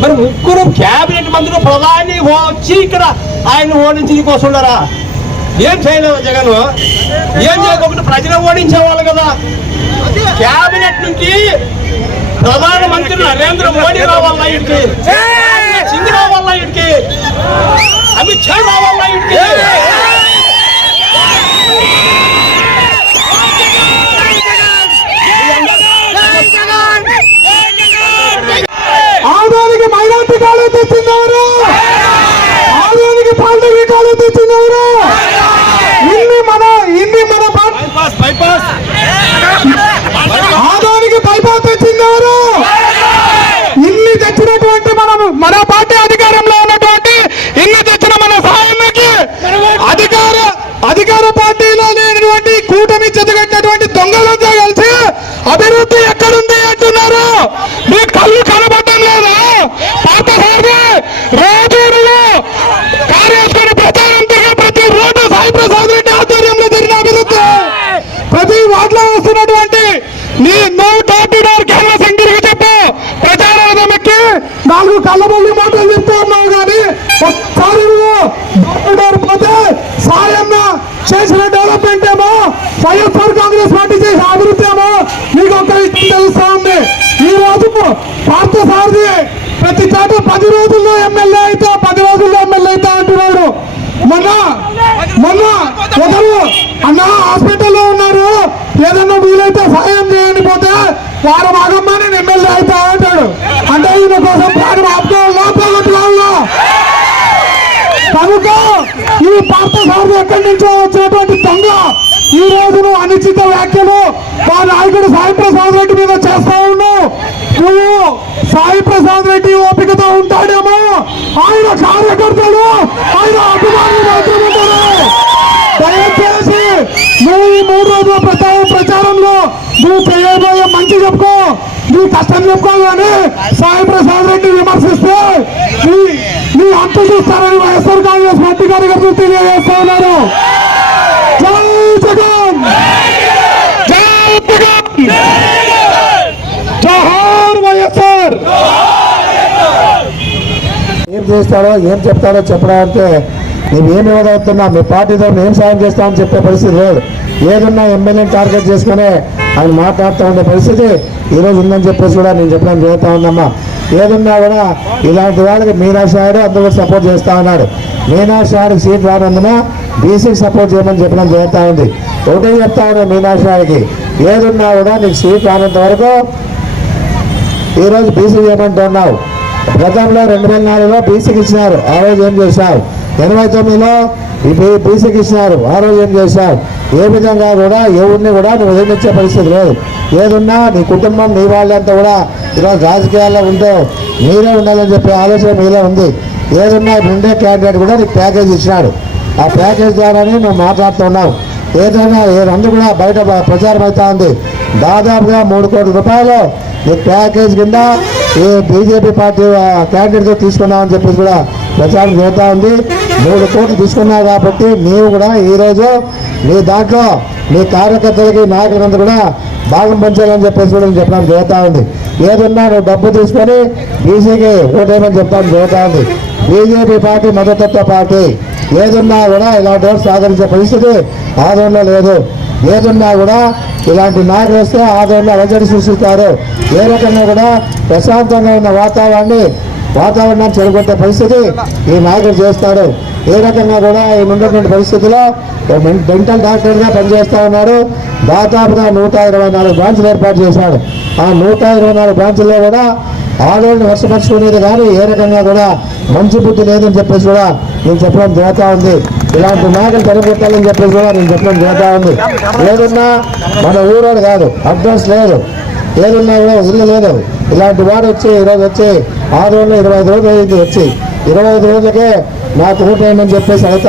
మరి ముగ్గురు క్యాబినెట్ మంత్రులు ప్రధాని వచ్చి ఇక్కడ ఆయన ఓడించి కోసుండరా? ఏం చేయలేవు జగన్? ఏం చేయకుండా ప్రజలు ఓడించేవాళ్ళు కదా. క్యాబినెట్ నుంచి ప్రధానమంత్రి నరేంద్ర మోడీ రావాలా ఇటుకి, సింగ్ రావాలా ఇటుకి, అమిత్ షా రావాలా ఇటుకి. ఆదానికి మైనార్టీ కాలేజ్ తెచ్చిందవరు, ఆదానికి పాలిటెక్నిక్ కాలేజ్ తెచ్చిందవరు. ఇన్ని మన ఆదానికి బైపాస్ తెచ్చిందవరు. ఇన్ని తెచ్చినటువంటి మన పార్టీ అధికారంలో ఉన్నటువంటి ఇన్ని తెచ్చిన మన సాయన్నకి అధికార పార్టీలో లేనటువంటి కూటమి చెదగట్టినటువంటి దొంగలతో కలిసి అభివృద్ధి ఎక్కడుంది అంటున్నారు. మీ కళ్ళు కనబడటం లేదా? కార్యాచరణ ప్రచారం ప్రతి రోడ్డు సాయి ప్రసాద్ రెడ్డి ఆధ్వర్యంలో జరిగిన అభివృద్ధి, ప్రతి వార్డులో వస్తున్నటువంటి నీ నువ్వు డోర్ టు డోర్ క్యాన్వాసింగ్ తిరిగి చెప్పు. ప్రచారార్థం ఎక్కి 4 కళ్ళబొల్లి మాటలు చెప్తూ ఉన్నావు కానీ ఒకసారి డోర్ టు డోర్ పోతే సాయన్న చేసిన డెవలప్మెంట్ ఏమో, వైఎస్ఆర్ కాంగ్రెస్ పార్టీ చేసిన అభివృద్ధి ఏమో మీకు ఒక విషయం తెలుస్తా ఉంది. ఈ రోజు పార్థసారథి ప్రతి చోట 10 రోజుల్లో ఎమ్మెల్యే అయితే 10 రోజుల్లో ఎమ్మెల్యే అయితే అంటున్నాడు. మొన్న ఒకరు అన్న హాస్పిటల్లో ఉన్నారు, ఏదన్నా వీలైతే సాయం చేయండి, పోతే వారం ఆగమ్మా నేను ఎమ్మెల్యే అయితే అంటాడు. అంటే ఈయన కోసం ప్రాణం ఆపుకోవాలా పోగొట్టుకోవాలా? కనుక ఈ పార్థసారథి ఎక్కడి నుంచో వచ్చినటువంటి దొంగ ఈ రోజును అనిశ్చిత వ్యాఖ్యలు మా నాయకుడు సాయి ప్రసాద్ రెడ్డి మీద చేస్తా ఉన్నావు. నువ్వు సాయి ప్రసాద్ రెడ్డి ఓపికతో ఉంటాడేమో, ఆయన కార్యకర్తలు ఆయన అభిమానులు మాత్రం ఉంటారు. దయచేసి నువ్వు ఈ 3 రోజుల ప్రచారంలో నువ్వు చేయబోయే మంచి చెప్పుకో, నీ కష్టం చెప్పుకోవాలని సాయి ప్రసాద్ రెడ్డి విమర్శిస్తే నీ అంతు చూస్తారని వైఎస్ఆర్ కాంగ్రెస్ పార్టీ కార్యకర్తలు తెలియజేస్తా ఉన్నారు. జై జగన్, జై జగన్, జోహార్ వైఎస్ఆర్. ఏం చేస్తాడో ఏం చెప్తాడో చెప్పడానికి నువ్వేం ఇవ్వగలుగుతున్నా, మీ పార్టీతో ఏం సాయం చేస్తామని చెప్పే పరిస్థితి లేదు. ఏదన్నా ఎమ్మెల్యేని టార్గెట్ చేసుకుని ఆయన మాట్లాడుతూ ఉండే పరిస్థితి ఈరోజు ఉందని చెప్పేసి కూడా నేను చెప్పడం జరుగుతూ ఉందమ్మా. ఏదన్నా కూడా ఇలాంటి వాళ్ళకి మీనాక్షి నాయుడు అందరూ సపోర్ట్ చేస్తూ ఉన్నాడు. మీనాక్షి నాయుడికి సీట్ రానందున బీసీకి సపోర్ట్ చేయమని చెప్పడం జరుగుతూ ఉంది. ఒకటే చెప్తా ఉన్నాడు మీనాక్షి నాయుడికి, ఏదున్నా కూడా నీకు సీట్ రానంత వరకు ఈరోజు బీసీ చేయమంటున్నావు. గతంలో 2004లో బీసీకి ఇచ్చినారు, ఆ రోజు ఏం చేశావు? 89లో బీసీకి ఇచ్చినారు, ఆ రోజు ఏం చేశావు? ఏ విధంగా కూడా ఎవరిని కూడా నువ్వు వదిలించే పరిస్థితి లేదు. ఏదున్నా నీ కుటుంబం నీ వాళ్ళంతా కూడా ఈరోజు రాజకీయాల్లో ఉంటూ మీరే ఉండాలని చెప్పే ఆలోచన మీలో ఉంది. ఏదున్నా ఉండే క్యాండిడేట్ కూడా నీకు ప్యాకేజ్ ఇచ్చినాడు, ఆ ప్యాకేజ్ ద్వారానే నువ్వు మాట్లాడుతున్నావు. ఏదైనా అందరూ కూడా బయట ప్రచారం అవుతా ఉంది. దాదాపుగా 3 కోట్ల రూపాయలు నీకు ప్యాకేజ్ కింద ఈ బీజేపీ పార్టీ క్యాండిడేట్తో తీసుకున్నామని చెప్పేసి కూడా ప్రచారం జరుగుతూ ఉంది. 3 కోట్లు తీసుకున్నావు కాబట్టి నీవు కూడా ఈరోజు నీ దాంట్లో నీ కార్యకర్తలకి నాయకులంతా కూడా భాగం పంచాలని చెప్పేసి కూడా చెప్పడం జరుగుతూ ఉంది. ఏదన్నా నువ్వు డబ్బు తీసుకొని బీసీకి ఓటేయమని చెప్పడం జరుగుతూ ఉంది. బీజేపీ పార్టీ మద్దతత్వ పార్టీ, ఏదున్నా కూడా ఇలాంటి వారు సాధించే పరిస్థితి ఆదరణలో లేదు. ఏదున్నా కూడా ఇలాంటి నాయకులు వస్తే ఆదరణలో అలజడి సృష్టిస్తారు. ఏ రకంగా కూడా ప్రశాంతంగా ఉన్న వాతావరణాన్ని చెడగొట్టే పరిస్థితి ఈ నాయకుడు చేస్తాడు. ఏ రకంగా కూడా ఈ ఉన్నటువంటి పరిస్థితుల్లో డెంటల్ డాక్టర్గా పనిచేస్తూ ఉన్నాడు. దాదాపుగా 124 బ్రాంచ్లు ఏర్పాటు చేశాడు. ఆ 124 బ్రాంచ్ల్లో కూడా ఆడవాళ్ళని వర్షపరుచుకునేది కానీ ఏ రకంగా కూడా మంచి బుద్ధి లేదని చెప్పేసి కూడా నేను చెప్పడం జరుగుతూ ఉంది. ఇలాంటి నాయకులు తెరగొట్టాలని చెప్పేసి కూడా నేను చెప్పడం జరుగుతూ ఉంది. ఏదున్నా మన ఊరోడు కాదు, అడ్రస్ లేదు, ఏదున్నా కూడా ఇల్లు లేదు. ఇలాంటి వాడు వచ్చి ఈరోజు వచ్చి 6 రోజులు 25 రోజులు అయింది, వచ్చి 25 రోజులకే నాకు ఓటు వేయమని చెప్పేసి